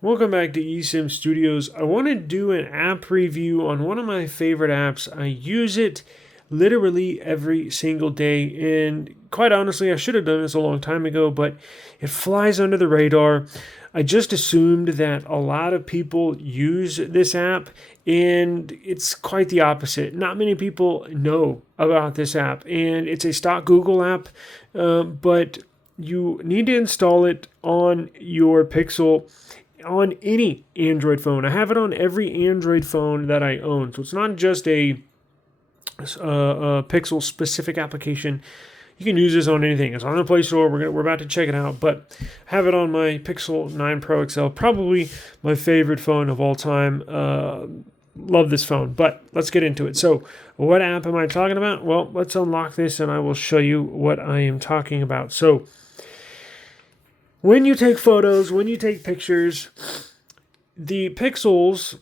Welcome back to eSIM Studios. I want to do an app review on one of my favorite apps. I use it literally every single day, and quite honestly, I should have done this a long time ago, but it flies under the radar. I just assumed that a lot of people use this app, and it's quite the opposite. Not many people know about this app, and it's a stock Google app, but you need to install it on your Pixel on any Android phone. I have it on every Android phone that I own. So it's not just a Pixel specific application. You can use this on anything. It's on the Play Store. We're about to check it out, but I have it on my Pixel 9 Pro XL, probably my favorite phone of all time. Love this phone, but let's get into it. So what app am I talking about? Well, let's unlock this and I will show you what I am talking about. So when you take photos, when you take pictures, the pixels,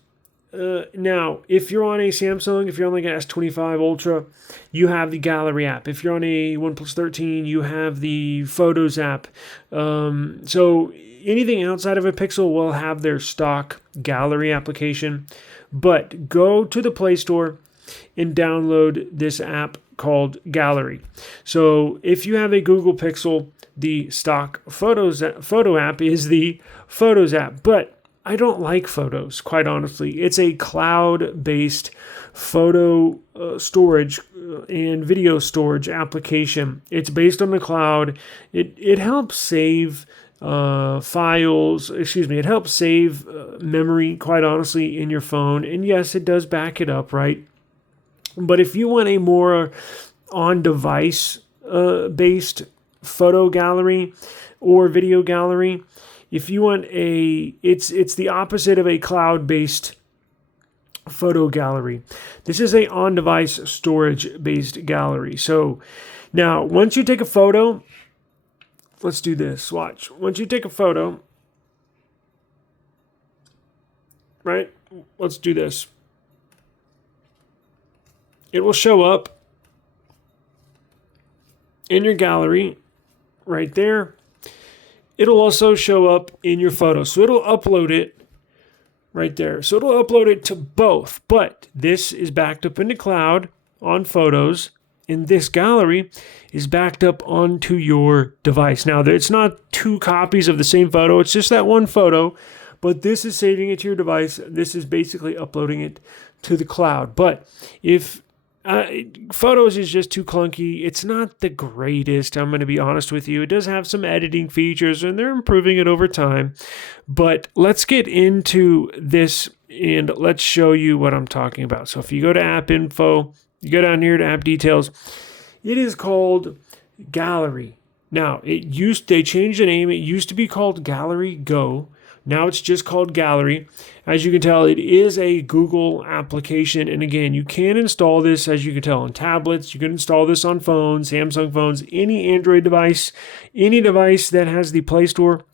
now, if you're on a Samsung, if you're on like an S25 Ultra, you have the Gallery app. If you're on a OnePlus 13, you have the Photos app. So anything outside of a Pixel will have their stock Gallery application. But go to the Play Store and download this app called Gallery. So if you have a Google Pixel, the stock photo app is the Photos app. But I don't like Photos, quite honestly. It's a cloud-based photo storage and video storage application. It's based on the cloud. It helps save files. It helps save memory, quite honestly, in your phone. And yes, it does back it up, right? But if you want a more on-device based photo gallery or video gallery, if you want it's the opposite of a cloud-based photo gallery. This is a on-device storage-based gallery. So now, once you take a photo, let's do this. Watch. Once you take a photo, right? Let's do this. It will show up in your gallery right there. It'll also show up in your photo. So it'll upload it right there. So it'll upload it to both. But this is backed up in the cloud on Photos. And this gallery is backed up onto your device. Now, it's not two copies of the same photo. It's just that one photo. But this is saving it to your device. This is basically uploading it to the cloud. But if Photos is just too clunky. It's not the greatest, I'm going to be honest with you. It does have some editing features, and they're improving it over time. But let's get into this, and let's show you what I'm talking about. So if you go to App Info, you go down here to App Details, it is called Gallery. Now, they changed the name. It used to be called Gallery Go. Now it's just called Gallery. As you can tell, it is a Google application. And again, you can install this, as you can tell, on tablets. You can install this on phones, Samsung phones, any Android device, any device that has the Play Store,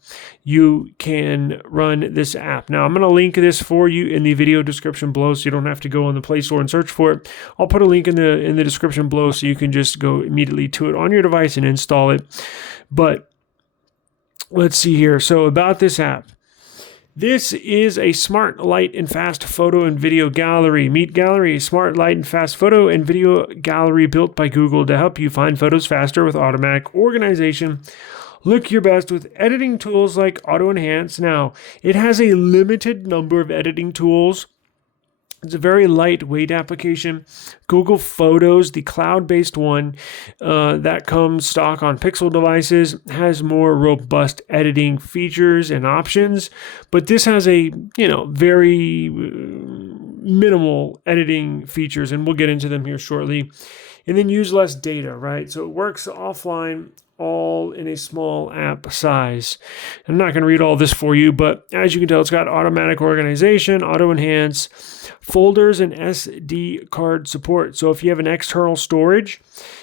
you can run this app. Now, I'm going to link this for you in the video description below, so you don't have to go on the Play Store and search for it. I'll put a link in the description below so you can just go immediately to it on your device and install it. But let's see here. So about this app. This is a smart, light, and fast photo and video gallery. Meet Gallery, a smart, light, and fast photo and video gallery built by Google to help you find photos faster with automatic organization. Look your best with editing tools like Auto Enhance. Now, it has a limited number of editing tools. It's a very lightweight application. Google Photos, the cloud-based one that comes stock on Pixel devices, has more robust editing features and options. But this has a very minimal editing features, and we'll get into them here shortly. And then use less data, right? So it works offline, all in a small app size. I'm not going to read all this for you, but as you can tell, it's got automatic organization, auto enhance, folders, and SD card support. So if you have an external storage,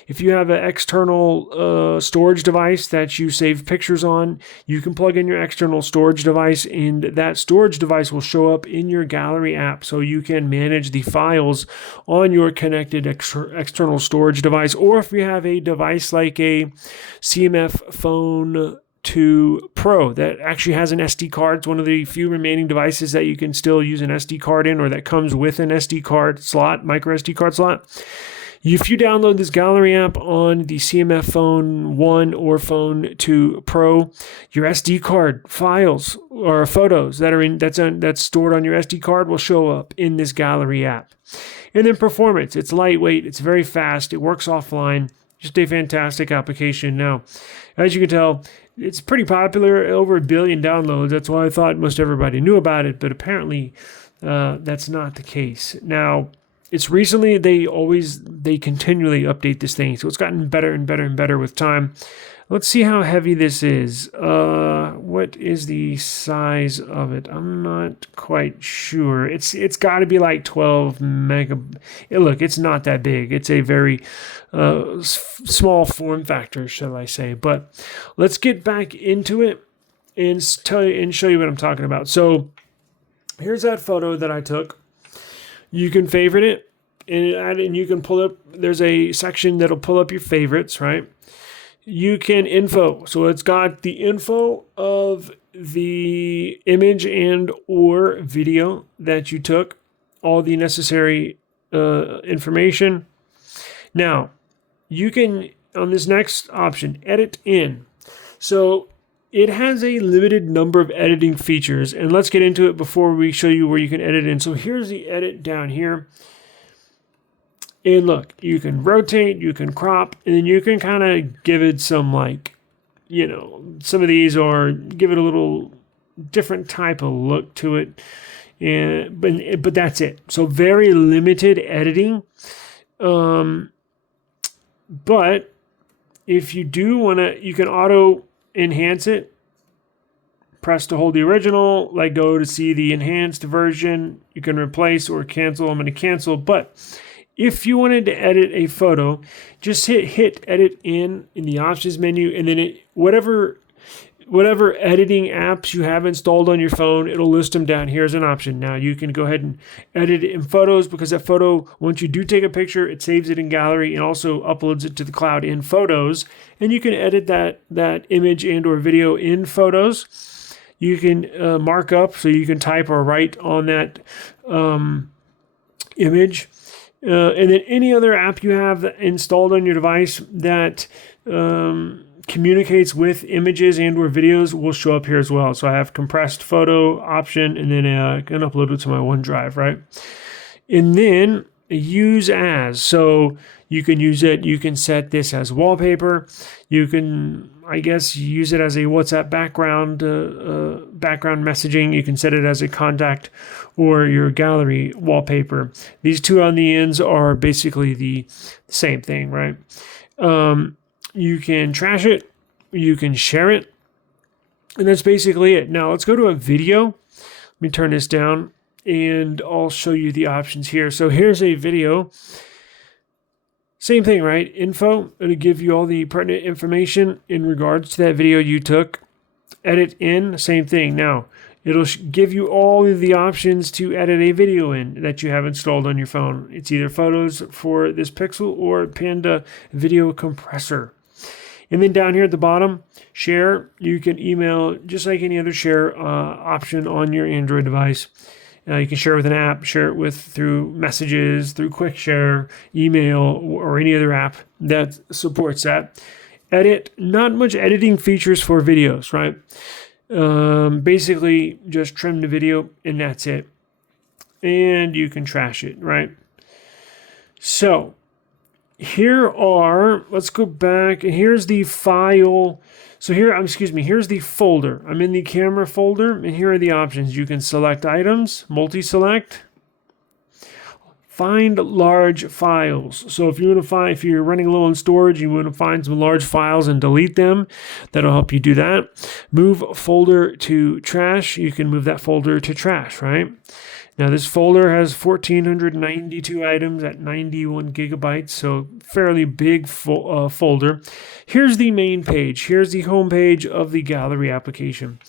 if you have an external storage device that you save pictures on, you can plug in your external storage device, and that storage device will show up in your Gallery app, so you can manage the files on your connected external storage device. Or if you have a device like a CMF phone to Pro that actually has an SD card. It's one of the few remaining devices that you can still use an SD card in, or that comes with an SD card slot, micro SD card slot. If you download this gallery app on the CMF Phone 1 or Phone 2 Pro, your SD card files or photos that's stored on your SD card will show up in this gallery app. And then performance, it's lightweight, it's very fast, it works offline, just a fantastic application. Now, as you can tell, it's pretty popular, over 1 billion downloads. That's why I thought most everybody knew about it, but apparently that's not the case. Now, it's recently, they continually update this thing, so it's gotten better and better and better with time. Let's see how heavy this is. What is the size of it? I'm not quite sure. It's got to be like 12 mega. Look, it's not that big. It's a very small form factor, shall I say. But let's get back into it and show you what I'm talking about. So here's that photo that I took. You can favorite it, and you can pull up, there's a section that'll pull up your favorites, right? You can info. So it's got the info of the image and or video that you took, all the necessary information. Now, you can, on this next option, edit in. So it has a limited number of editing features, and let's get into it before we show you where you can edit in. So here's the edit down here. And look, you can rotate, you can crop, and then you can kind of give it some, like, you know, some of these, or give it a little different type of look to it. And but that's it. So very limited editing. But if you do want to, you can auto enhance it. Press to hold the original, let go to see the enhanced version. You can replace or cancel. I'm going to cancel. But if you wanted to edit a photo, just hit edit in the options menu, and then whatever editing apps you have installed on your phone, it'll list them down here as an option. Now you can go ahead and edit it in Photos, because that photo, once you do take a picture, it saves it in Gallery and also uploads it to the cloud in Photos, and you can edit that image and or video in Photos. You can mark up, so you can type or write on that image. And then any other app you have installed on your device that communicates with images and or videos will show up here as well. So I have compressed photo option, and then I can upload it to my OneDrive, right? And then use as. So you can use it. You can set this as wallpaper. You can, I guess, use it as a WhatsApp background messaging. You can set it as a contact or your gallery wallpaper. These two on the ends are basically the same thing, right? You can trash it. You can share it. And that's basically it. Now let's go to a video. Let me turn this down, and I'll show you the options here. So here's a video. Same thing, right? Info, it'll give you all the pertinent information in regards to that video you took. Edit in, same thing. Now, it'll give you all of the options to edit a video in that you have installed on your phone. It's either Photos for this Pixel or Panda Video Compressor. And then down here at the bottom, share, you can email just like any other share option on your Android device. You can share with an app, share it through messages, through Quick Share, email, or any other app that supports that. Edit, not much editing features for videos, right? Basically, just trim the video and that's it. And you can trash it, right? So let's go back, and here's the file. So here's the folder. I'm in the camera folder, and here are the options. You can select items, multi-select, find large files. So if you're running low on storage, you want to find some large files and delete them, that'll help you do that. Move folder to trash. You can move that folder to trash, right? Now this folder has 1,492 items at 91 gigabytes, so fairly big folder. Here's the main page. Here's the home page of the gallery application.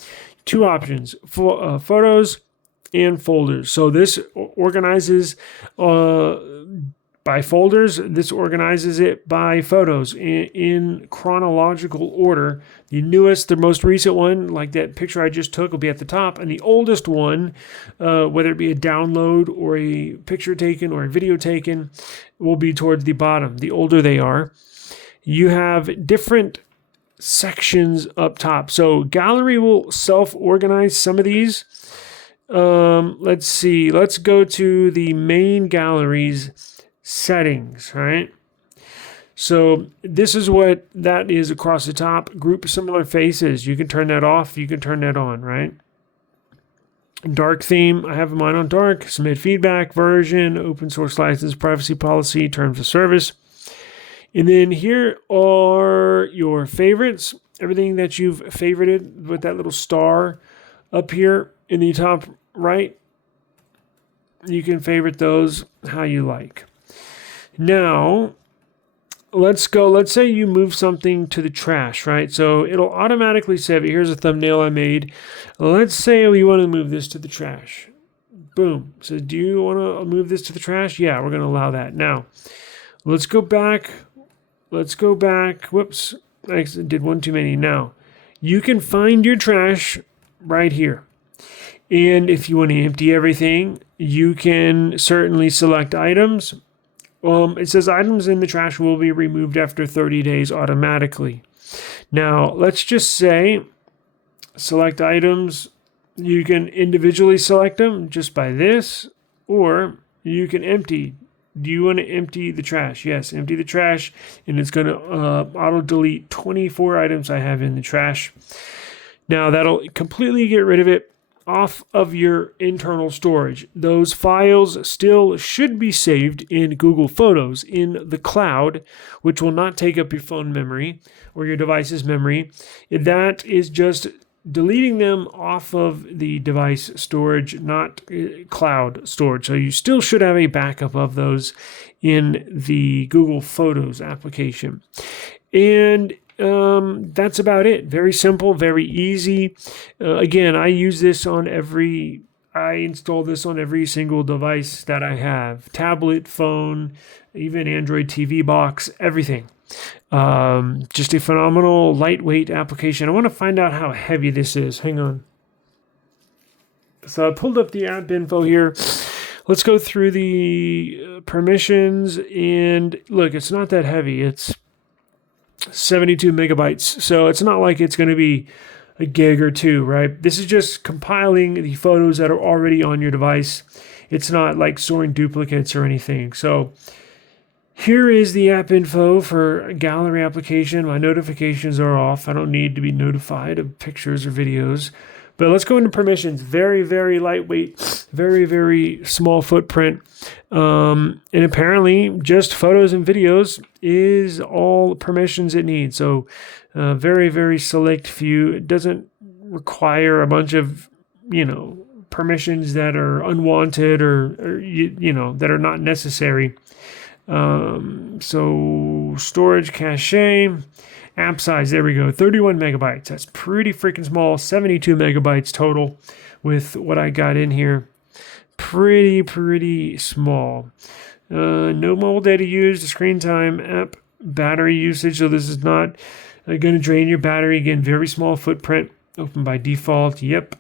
Two options, photos and folders. So this organizes by folders. This organizes it by photos in chronological order. The newest, the most recent one, like that picture I just took, will be at the top, and the oldest one, whether it be a download or a picture taken or a video taken, will be towards the bottom, the older they are. You have different sections up top. So gallery will self-organize some of these. Let's see. Let's go to the main galleries settings, right? So this is what that is across the top. Group similar faces. You can turn that off. You can turn that on, right? Dark theme. I have mine on dark. Submit feedback, version, open source license, privacy policy, terms of service. And then here are your favorites. Everything that you've favorited with that little star up here in the top right. You can favorite those how you like. Now, let's go. Let's say you move something to the trash, right? So it'll automatically save it. Here's a thumbnail I made. Let's say you want to move this to the trash. Boom. So do you want to move this to the trash? Yeah, we're going to allow that. Now, let's go back. Let's go back. Whoops. I did one too many. Now, you can find your trash right here. And if you want to empty everything, you can certainly select items. It says items in the trash will be removed after 30 days automatically. Now, let's just say select items. You can individually select them just by this, or you can empty. Do you want to empty the trash? Yes, empty the trash, and it's going to auto-delete 24 items I have in the trash. Now, that'll completely get rid of it off of your internal storage. Those files still should be saved in Google Photos in the cloud, which will not take up your phone memory or your device's memory. That is just deleting them off of the device storage, not cloud storage. So you still should have a backup of those in the Google Photos application. And that's about it. Very simple, very easy. Again, I install this on every single device that I have. Tablet, phone, even Android TV box, everything. Just a phenomenal lightweight application. I want to find out how heavy this is. Hang on. So I pulled up the app info here. Let's go through the permissions, and look, it's not that heavy. It's 72 megabytes. So it's not like it's going to be a gig or two, right? This is just compiling the photos that are already on your device. It's not like storing duplicates or anything. So here is the app info for gallery application. My notifications are off. I don't need to be notified of pictures or videos. But let's go into permissions. Very, very lightweight, very, very small footprint. And apparently just photos and videos is all permissions it needs. So very, very select few. It doesn't require a bunch of, permissions that are unwanted or that are not necessary. So storage, cache, app size, there we go, 31 megabytes. That's pretty freaking small. 72 megabytes total with what I got in here. Pretty small. No mobile data used, screen time, app battery usage. So this is not going to drain your battery. Again, very small footprint. Open by default. Yep.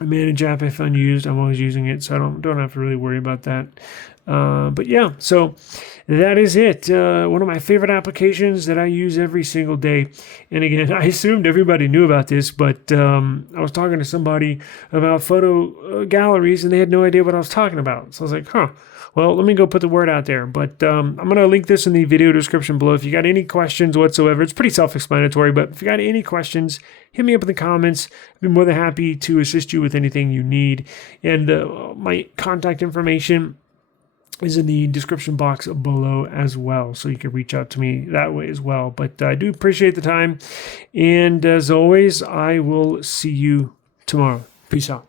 Manage app if unused. I'm always using it, so I don't have to really worry about that. But yeah, so that is it. One of my favorite applications that I use every single day. And again, I assumed everybody knew about this, but I was talking to somebody about photo galleries, and they had no idea what I was talking about. So I was like, well, let me go put the word out there. But I'm going to link this in the video description below. If you got any questions whatsoever, it's pretty self-explanatory, but if you got any questions, hit me up in the comments. I'd be more than happy to assist you with anything you need. And my contact information is in the description box below as well, so you can reach out to me that way as well. But I do appreciate the time, and as always, I will see you tomorrow. Peace out.